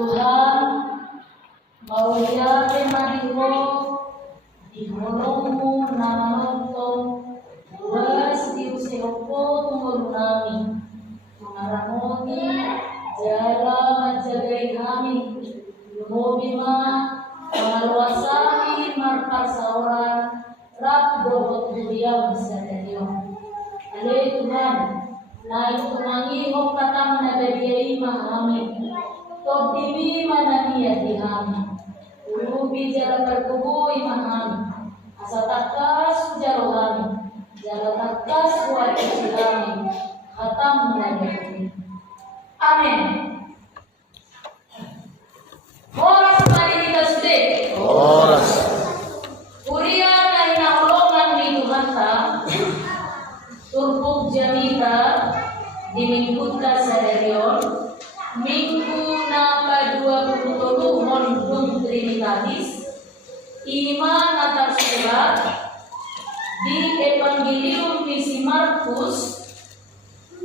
Tuhan, mauya temariwo di holongmu namanotong buas diuseopo tungolunami mengaramoni jala majagai kami lumobima pengaluasami marpasauran rap dobot dunia besadarion ale Tuhan na itumangi ho kata menadariai mahami Tobimi manania dihami, ulubi jala perkubui mahami, asatakas jarohami, jala takas wajib kami, khatam menadari. Amin. Horas mari kita sudah. Horas. Kuria naina holongan di Tuhan ta, turpuk jamita, dimingkuta sadarion. Minggu napa 27 Mondung Trinitatis Iman atas surat di Evangelium misi Markus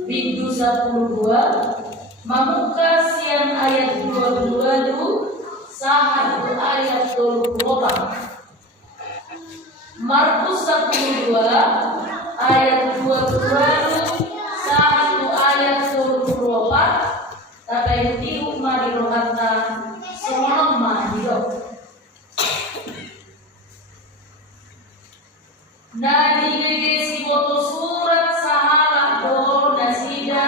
Biddu 12 Mamukas yang ayat 22 sahatu ayat 24 Markus 12 ayat 22 sahatu ayat 24 Takai tiu mari rohata semua hidup. Nadi si foto surat sahala do nasida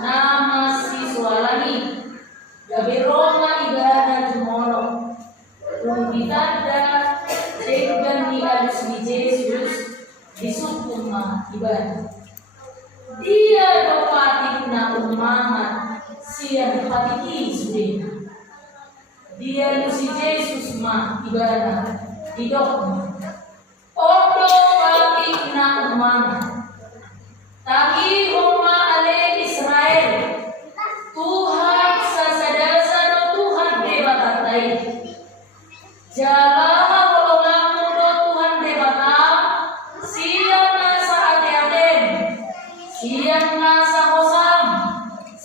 nama siswalani. Gabi Roma igana jumono. Rumbitanda dengan dialus di Yesus disukuma ibadah. Dia dopati na umamat siang patiki sudah dia si Yesus mah ibadah hidupnya odo patik na umang taki umma ale Israel Tuhan sasadasa do Tuhan debatatai jala golonganmu do Tuhan debata siang nasa ade-aden siang nasa hosam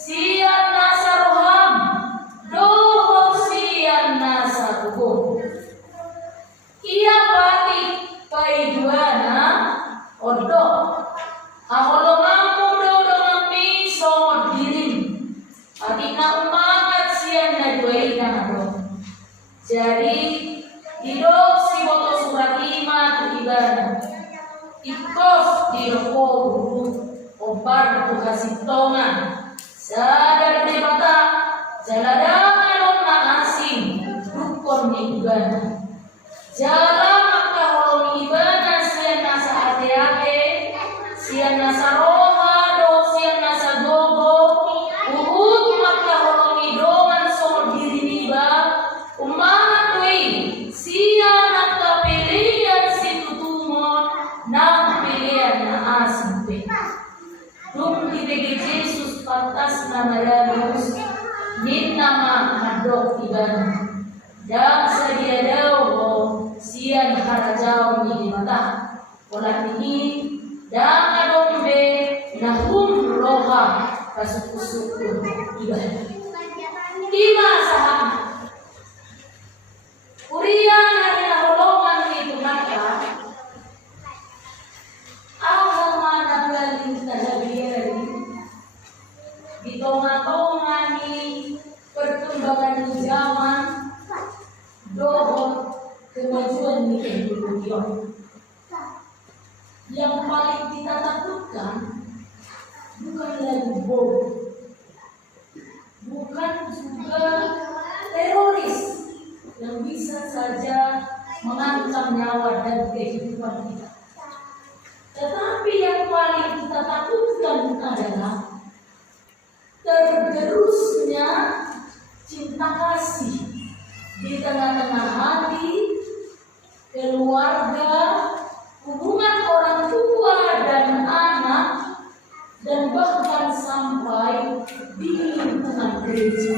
siang nasa roham dohor siang nasa hukum ia pati paiduana odo aholongamu dodongang miso dirim pati na umangat siang na duay na ado jadi hidop si boto surat 5 ibadah ikos di roko obar tukasih tongan sadar debata jaladangan na asing rukun ibana jala maka holong ibana sian nasa ate-ate sian nasa roha do sian nasa gogo uhud maka holong idongan somo diri niba umangat wi sian naka pilihan situtumon na pilihan na asing pe dum dibegi Yesus pantas nama Yesus min nama hadok ibadah dan sedia dawo sian harajau ni mata olah ini dan adombe nahum roha kasuk-kusuk ibadah ima saham urian na holongan itu maka mana galing talabiari di tonga-tonga ni perkembangan zaman dohor kemajuan ni teknologi yang paling kita takutkan bukan lagi bom bukan juga teroris yang bisa saja mengancam nyawa dan kehidupan kita. Tetapi yang paling kita takutkan adalah tergerusnya cinta kasih di tengah-tengah hati, keluarga, hubungan orang tua dan anak, dan bahkan sampai di lingkungan gereja.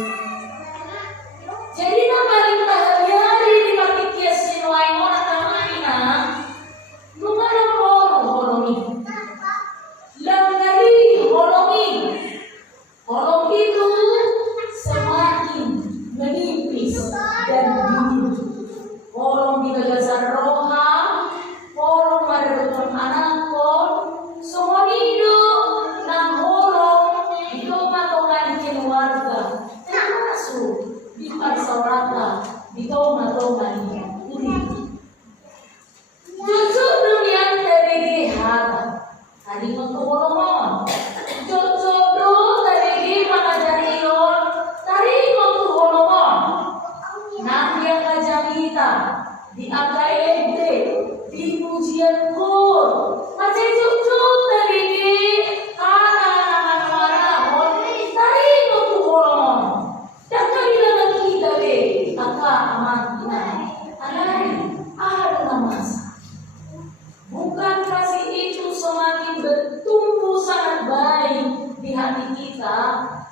Jadi paling bahayari di pakikia sinuai mona tamina mengalami holongi langari holongi itu semakin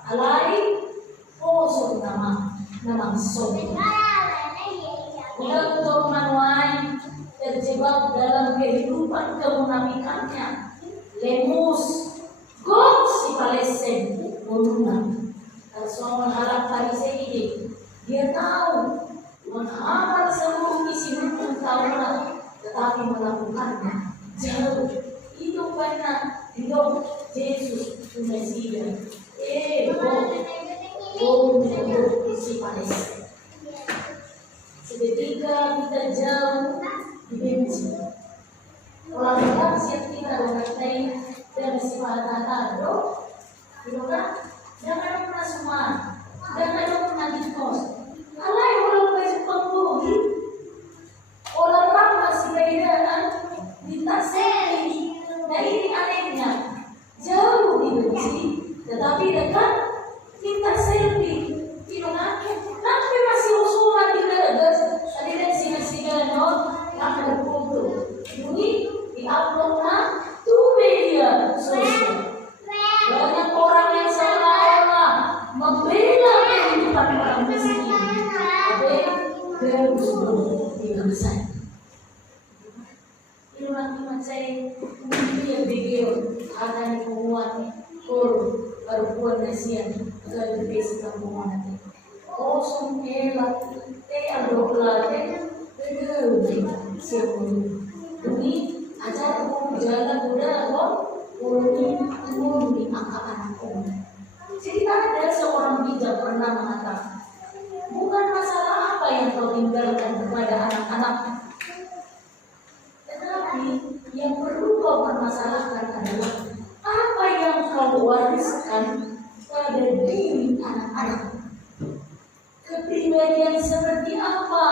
alai poso nama sobi. Untuk manuai terjebak dalam kehidupan kemunafikannya, lemus, gok si palesen, menunang. Kalau mengharap Farisei ini, dia tahu menghafal seluruh isi hukum Taurat, tetapi melakukannya jauh. Itu karena hidup Yesus Mesias. Untuk isi palesen. Seketika kita jauh dibenci. Orang-orang siap kita berkata dan sifat doh, itu kan? Jangan pernah semua, jangan pernah dikos. Alai orang baju pembuhi, orang masih keadaan ditaseli. Nah ini anehnya, jauh dibenci, tetapi dekat kita selfie. Tapi masih usulan di gagas. Tadi dan singa-singa yang berkumpul. Ini di-upload tuh media sosial. Banyak orang yang seolah-olah membela kehidupan orang miskin, tapi terus dibangsa. Iman saya dia video akan dimuat perempuan Nasian agar dibesi kampungan nanti. Kosong elak, adolate, siapa ini acara jalan muda Ulumi angka anak. Jadi ada seorang bijak pernah mengatakan, bukan masalah apa yang kau tinggalkan kepada anak-anak, tetapi yang perlu kau permasalahkan adalah apa yang kau wariskan pada diri anak-anak. Kepribadian seperti apa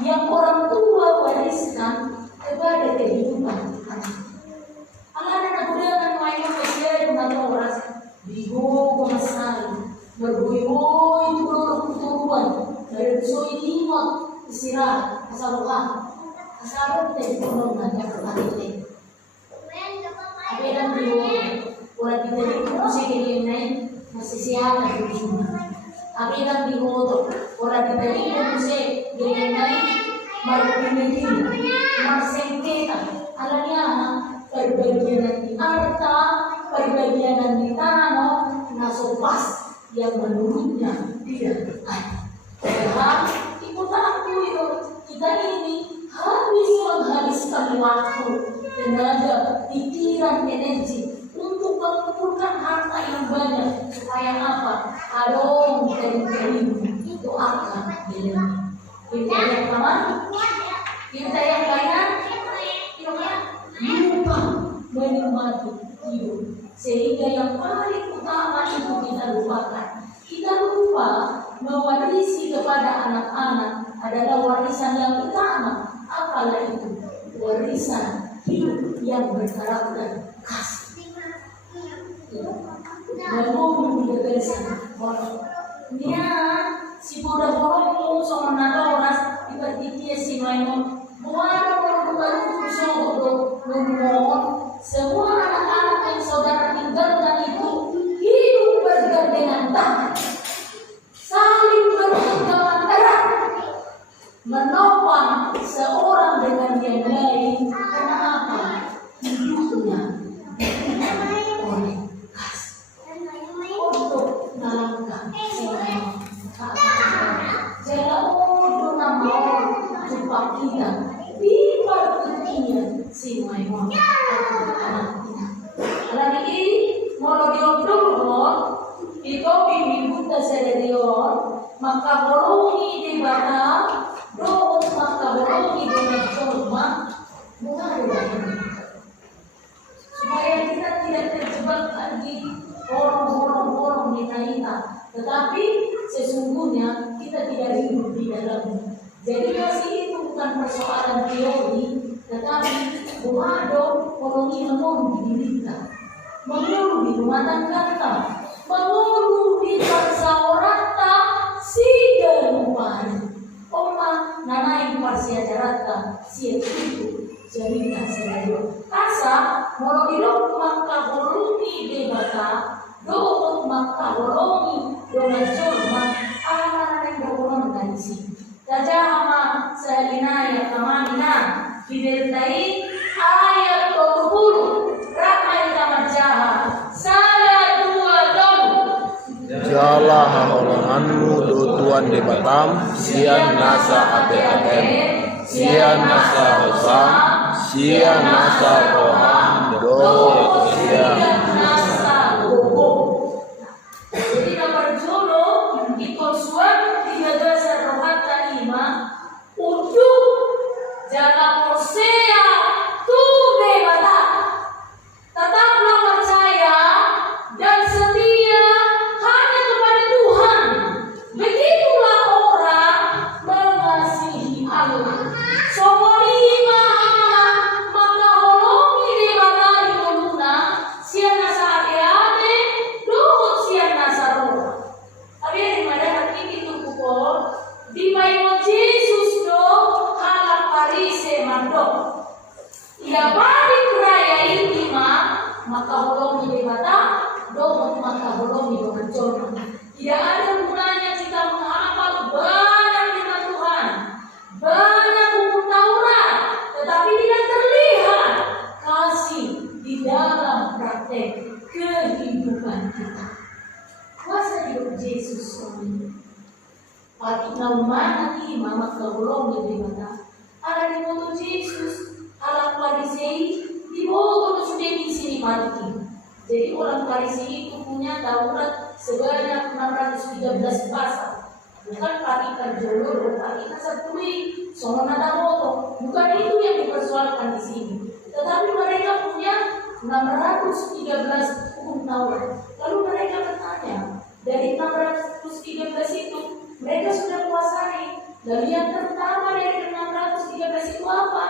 yang orang tua wariskan kepada kehidupan anak. Anak-anak muda kan main kesian dengan orang bigo kemasal berboy-boy turun dari soi timot istirahat asalukan asal kita dipenuh dengan keperhatian. Tapi dan bigo orang kita dipenuh sekali naik masih siapa di sini. Tapi dan bigo orang kita dipenuh sekali naik marupinitin marsengketa alanya perbagian di harta, perbagian di tanah, nasopas yang menurutnya tidak ada. Padahal ikut aku itu kita ini habis menghabiskan waktu, tenaga, pikiran, energi untuk mengumpulkan harta yang banyak supaya apa? Adong kering itu akan dilema. Kita yang kawan, kita yang banyak, lupa menikmati hidup, sehingga yang paling utama itu kita lupakan. Kita lupa mewarisi kepada anak-anak adalah warisan yang utama. Apalah itu? Warisan hidup yang berkarakter khas. Namun digegersan nya si bodoh-bodoh sama nadoras tiba-tiba si main muara baru semua anak-anak yang saudara tinggalkan itu hidup bergandengan tangan, saling berpegangan erat, menopang seorang dengan yang lain. Kenapa? Hidupnya oleh khas untuk melangkah jauh nama jumpa kita di perketian si maimon anak kita. Lagi ini mau diodol itu bimbing sederion maka bolongi di bata do maka bolongi di mencoba bukan supaya kita tidak terjebak lagi orang-orang kita, tetapi sesungguhnya kita tidak hidup di dalamnya. Jadi kasih itu bukan persoalan teori, tetapi buado polongi menguruh di diri kita, menguruh di rumah tangga kita, menguruh di persaurata siga rumah. Oma nanai parsia jarata siap itu jadi kasih asa mau hidup maka bolongi debata do maka makaholomi dengan jorma anak yang bergolong dari sini. Tajama selinaya kamanina dideltai ayat 20 ramai tamajaha saya 2 dom. Jalah haholanganmu do tuan de batam sian nasa ate-aten sian nasa hosam sian nasa roham do sian nasa gogo. Jadi nomor jolo ikut suat 13 rohata 5 untuk jaga posea tuve bata. Tetaplah percaya dan setia hanya kepada Tuhan. Begitulah orang mengasihi Allah. Sokolima maka holongi de bata di muluna sian nasa ate-ate dohot sian nasa roh. Tapi yang mana hakiki tukuko di Bible Jesus do halak parise mandok. Ia balik raya intima maka holongi de bata dohot maka holongi dengan jorma. Tidak ada gunanya kita menghafal banyak firman Tuhan, banyak buku Taurat, tetapi tidak terlihat kasih di dalam praktek kehidupan kita. Kuasa hidup Yesus ini. Pati naumana ni mama kaulong ni mata. Ala ni moto Yesus, ala Farisei di moto tu sudah di sini pati. Jadi orang Farisei itu punya Taurat sebanyak 613 pasal. Bukan pati karjolo, pati kasatui, sono nada moto. Bukan itu yang dipersoalkan di sini. Tetapi mereka punya 613 hukum Taurat. Lalu mereka bertanya, dari 613 itu mereka sudah kuasai. Lalu yang pertama dari 613 itu apa?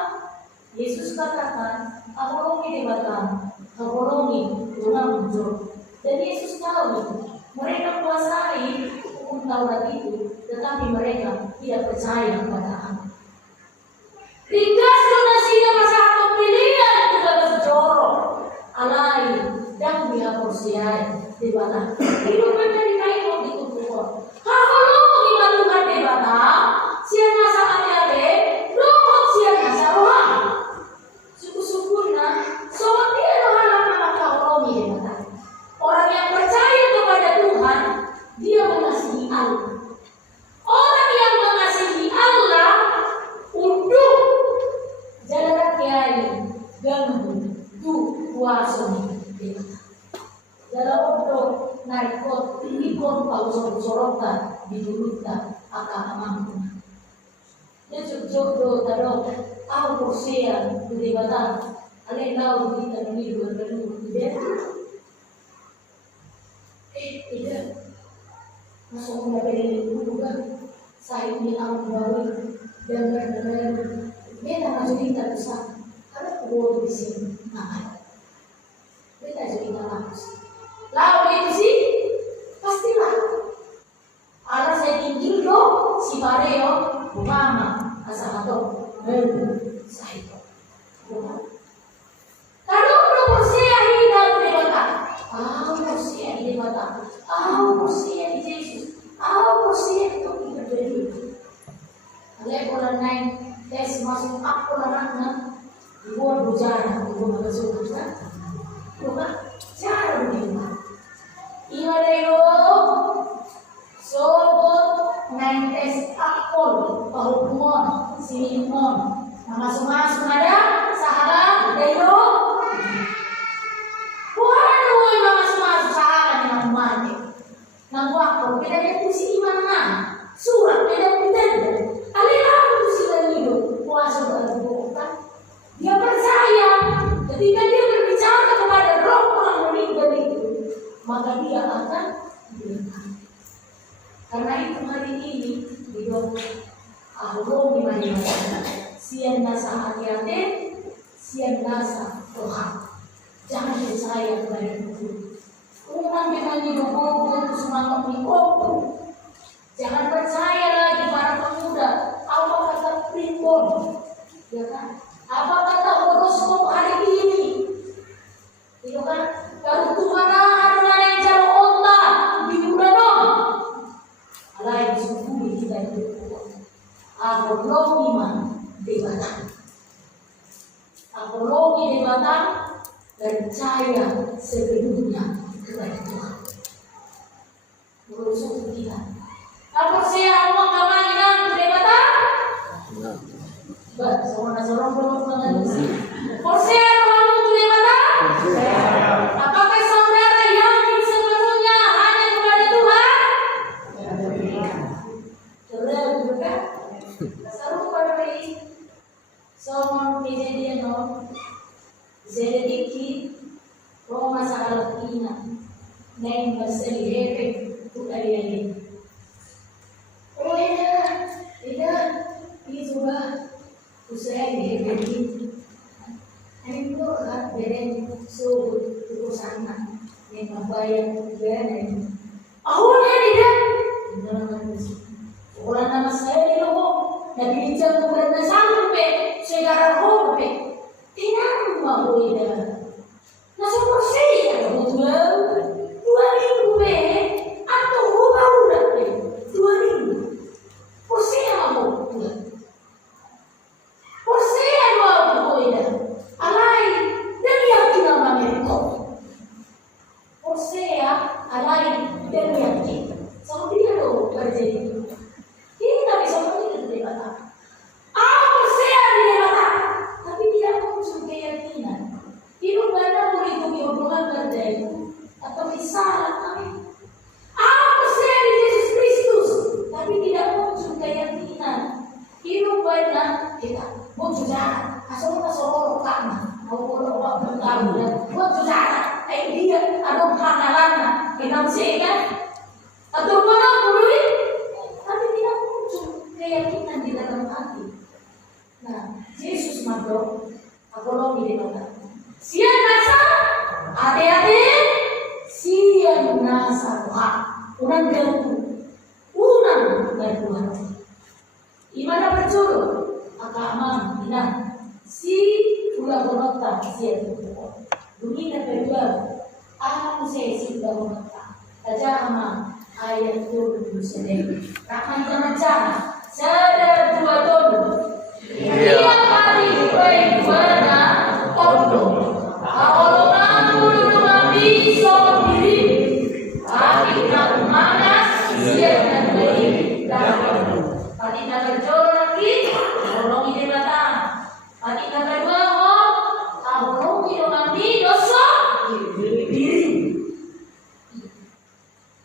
Yesus katakan, "Abolongi debatang, abolongi tunang muncul." Dan Yesus tahu mereka kuasai hukum Taurat itu, tetapi mereka tidak percaya kepada Allah. Ringkas donasinya masyarakat pilihan kepada sejorok alai dan dia porsiai debatang. Hidup menjadi kain di tubuh. Kalau kita Tuhan debatang, siang nasa ate-ate, dohot siang nasa roham. Syukur-syukurna, sobat dia dohan nama kaholomi debatang. Orang yang percaya kepada Tuhan, dia mengasihi Allah. Orang yang mengasihi Allah untuk jalan kiai ganggu tu kuasa ni. Dalam untuk naikot ikon tahu sorok-sorokan didulutkan akan mampu. Dia jodoh tado au kursian di batang. Alai tahu kita ini dua dia. Tidak. Masuk mendapat juga. Saya ini amat baru dengar beta maju kita besar. Karena kubu di sini nah. Beta jadi langsung. Lalu itu sih pastilah. Ada saya tinggi lo si Pareo mama asahato saya itu. Kalau proporsinya ini dalam dewata, proporsinya di dewata, proporsinya di Yesus, proporsinya itu berdiri. Kalau orang naik tes masuk aku anaknya, dibuat bujana, dibuat masuk kan, bukan cara begini. Iwadero sobot naik tes akol pahupumon sinimon nah masuk-masuk ada sahabat dero bukan doi masuk-masuk sahabat yang mati nang waktu beda itu si imana surat beda beda alih itu si banido puasa berbuka dia percaya ketika dia berbicara kepada roh orang meninggal itu maka dia akan diberkati. Karena itu hari ini di Ahulong di mana sian nasa hati-hati, sian nasa roham. Jangan percaya kepada itu. Umat dengan hidup itu semangat mengikut. Jangan percaya lagi para pemuda. Apa kata primbon? Ya kan? Apa kata horoskop hari ini? Itu kan? Kalau Tuhan ada yang jauh otak di Apologi di Batam. Apologi di Batam percaya sepenuhnya kepada Tuhan. Berusaha kita. Apa sih awak kamar yang di Batam? Bah, seorang belum mengenal. Porsi awak di Batam? Apakah saudara yakin sepenuhnya hanya kepada Tuhan? Saudara juga seru pada ini. Soal kejadian sedikit Roma salah ina neng berseli hepe tu kali. Oh iya, ini juga usaha hepe ini. Ini tu kan beren so tu sana yang membayar beren. Ahulnya tidak. Orang nama saya di logo, nabi jam tu berada sampai segala hope. Tidak mau ida. Nasi porsi ya betul. 2 minggu atau baru dapat 2 minggu. Porsi apa betul? Porsi apa betul ida? Alai dan yakin apa mereka? Porsi alai dan yakin. Seperti dia loh terjadi. Ini tak bisa kita debat. Hidup anda mengikuti hubungan anda itu atau kisah kami. Apa percaya di Yesus Kristus, tapi tidak muncul keyakinan. Hidup anda kita muncul jalan. Asal kami, kalau orang bertahu dan muncul jalan. Dia ada hanalan, kenal kan? Atau mana boleh? Tapi tidak muncul keyakinan di dalam hati. Nah, Yesus makhluk apologi di mana? Sian nasa, ade-ade, sian nasa Tuhan, unang berbuat. Imana berjuru, akamang inang, si ulah bonota sian Tuhan. Dunia berjual, aku si ulah bonota. Aja ama ayat tu sendiri. Rakan macam, sadar 2 tahun. Dia hari baik pada kondo. Kalau kamu nabi sendiri, tapi tak mana siapa lagi dah. Tadi tak berjoro lagi, tolong ide batang. Tadi tak berdua tolong ide nabi dosa diri.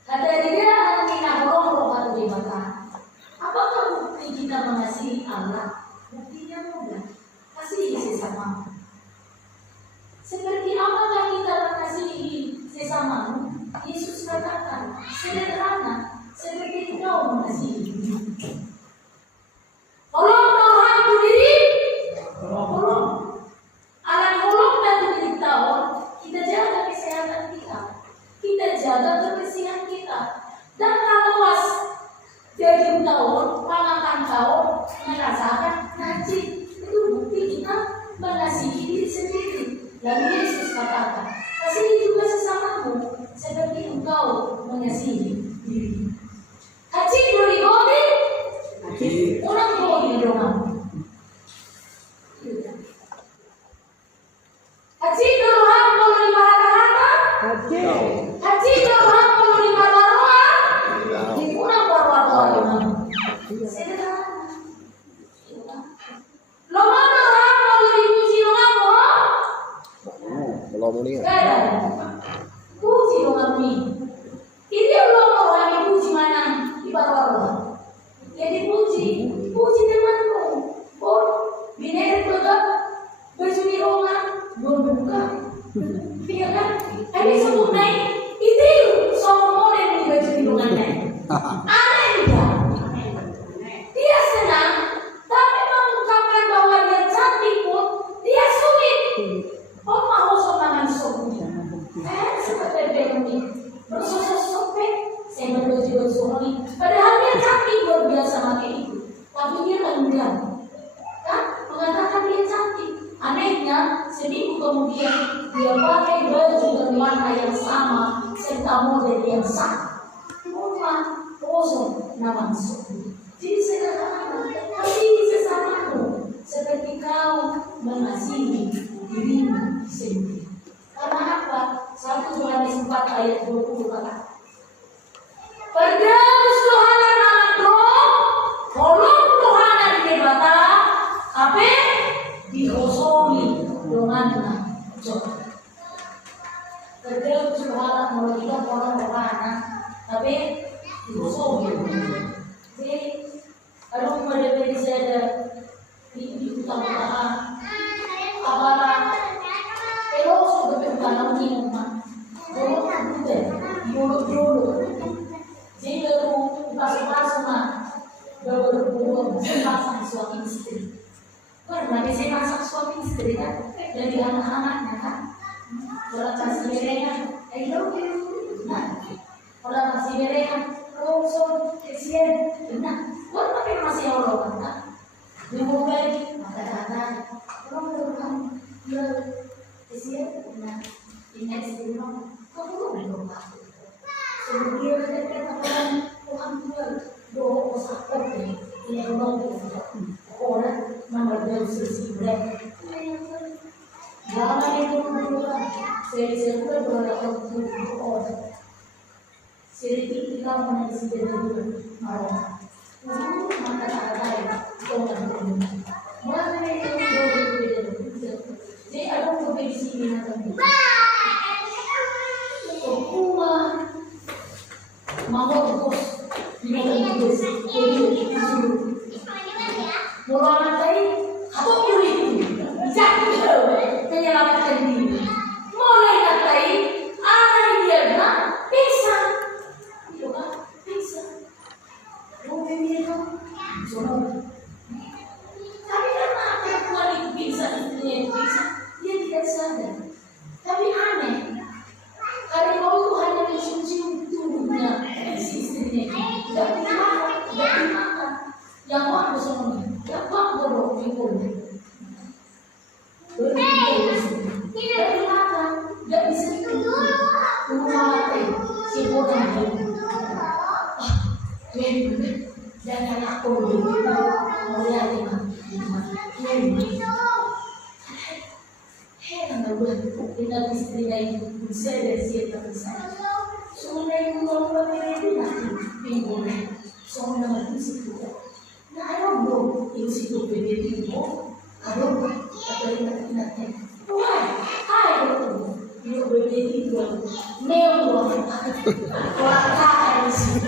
Kata dia kita tolong atau di batang. Apakah bukti kita mengasihi Allah? Buktinya mudah, kasih sesama. Seperti apakah kita mengasihi sesamamu? Yesus katakan, sederhana, seperti kau mengasihi. Tolong hati diri, tolong. Alat tolong dan diri tahu, kita jaga kesehatan kita jaga kebersihan kita. Dan kalau was jadi tahu, pamakan tahu, merasakan najis, itu bukti kita mengasihi diri sendiri. Lalu Yesus katakan, kasihi juga sesamamu seperti engkau mengasihi diri. Haji dari kodi, orang kodi dong. Haji doang kalau 5 harta, haji doang kalau 5 roa, orang baru sederhana. Lama doang kalau dipuji orang Belum ni. Puji dong kami. Ini Allah kami puji mana di bawah. Jadi puji temanmu. Oh, bina tetap baju di rumah buka. Iya kan? Ada sebut naik. Itu semua yang di baju di rumah naik. Aneh juga. Dia senang, tapi mengungkapkan bahwa dia cantik pun dia sulit. Oh, mau sopangan sopi. Seperti ini. Bersosok-sopek, saya berdua suami. Padahal dia cantik luar biasa pakai itu. Tapi dia enggan. Kan? Mengatakan dia cantik. Anehnya, seminggu kemudian dia pakai baju dan warna yang sama serta model yang sama. Rumah kosong nama sopi. Jadi sederhana. Kasihi sesamamu seperti kau mengasihi dirimu sendiri. Karena apa? 1 Yohanes 4 ayat 20 kata, Perdemus Tuhan anak roh, kolom Tuhan di bata, apa? Dikosongi dengan coba. Perdemus Tuhan melukis orang tapi dikosongi. Jadi, aduh mereka saya di utama apalah kalau sudah berjalan di rumah, kalau sudah dulu, jadi kalau masuk baru pasang suami istri, pernah bisa masak suami istri kan, jadi anak-anaknya kan, kalau kasih mereka, I love you, nah, kalau kasih mereka, kalau kesian, nah, kalau tapi masih orang kan. Dimulai kata-kata, kalau kamu kesian, nah, ini istimewa, kamu belum tahu. Sebelum kita katakan Tuhan doa sakit ini orang nomor 2 sisi berat. Jangan itu dulu, saya berdoa untuk orang. Sedikit kita menjadi dulu marah. Maka ada jadi ada kompetisi binatang mau bos binatang bos mulai dari atau kulit jatuh menyelamatkan diri mulai dari ada dia pisang itu kan pisang tapi karena perempuan itu bisa istrinya bisa, dia tidak sadar. Tapi aneh, karena mau itu hanya mencium tubuhnya si istrinya, tidak dimakan. Yang mau bersama, yang mau borong ikut. Tidak dimakan, tidak disentuh. Rumah mati, si orang itu. Jangan aku dulu melihat heran kita istri lain bisa bersih terbesar. Soalnya yang mau berpikir nanti pinggulnya, soalnya masih situ. Nah, ayo bro, itu situ bebek itu, ayo atau kita wah, ayo itu bebek itu, mewah, orang kaya di sini.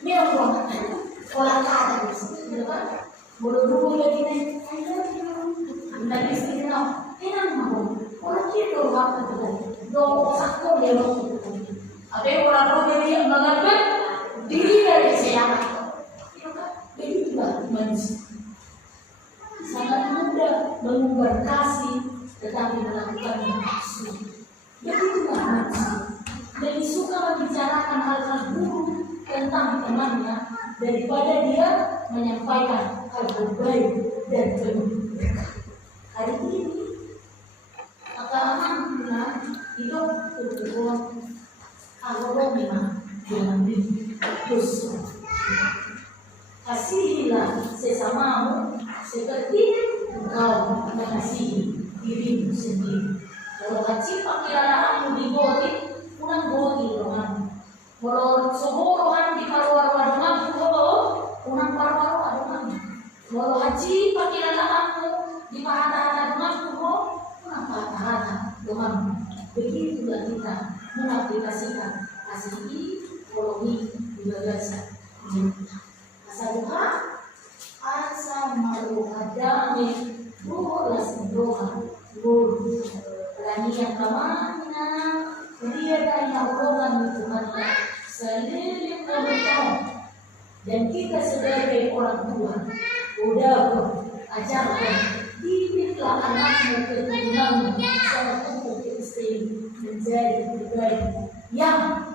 Mewah, orang kaya di sini, buru-buru lagi nih, anda istimewa, enak mau, orang kita orang itu, dong sakit dia loh, apa yang orang jadi menganggap diri dari siapa, itu juga manusia, sangat mudah mengubah kasih, tetapi melakukan nafsu, begitulah manusia, dan suka membicarakan hal-hal buruk tentang temannya daripada dia menyampaikan hal baik dan penuh berkah. Hari ini maka alhamdulillah itu betul kalau memang dengan dosa. Kasihilah sesamamu seperti engkau mengasihi dirimu sendiri. Kalau kecil pakaianmu digoti, kurang goti orang. Kalau sehorohan di paru-paru dengan kurang paru-paru dengan. Kalau haji pakaianmu di paha-paha dengan kurang paha-paha dengan. Begitulah kita mengaplikasikan kasih ekologi di bagasan. Asaluha asa maruha dami bulas doha guru lani yang kamana dia dan Allah Tuhan sendiri bertahan dan kita sebagai orang tua udah ajarkan didiklah anakmu keturunanmu sama untuk istri menjadi pribadi yang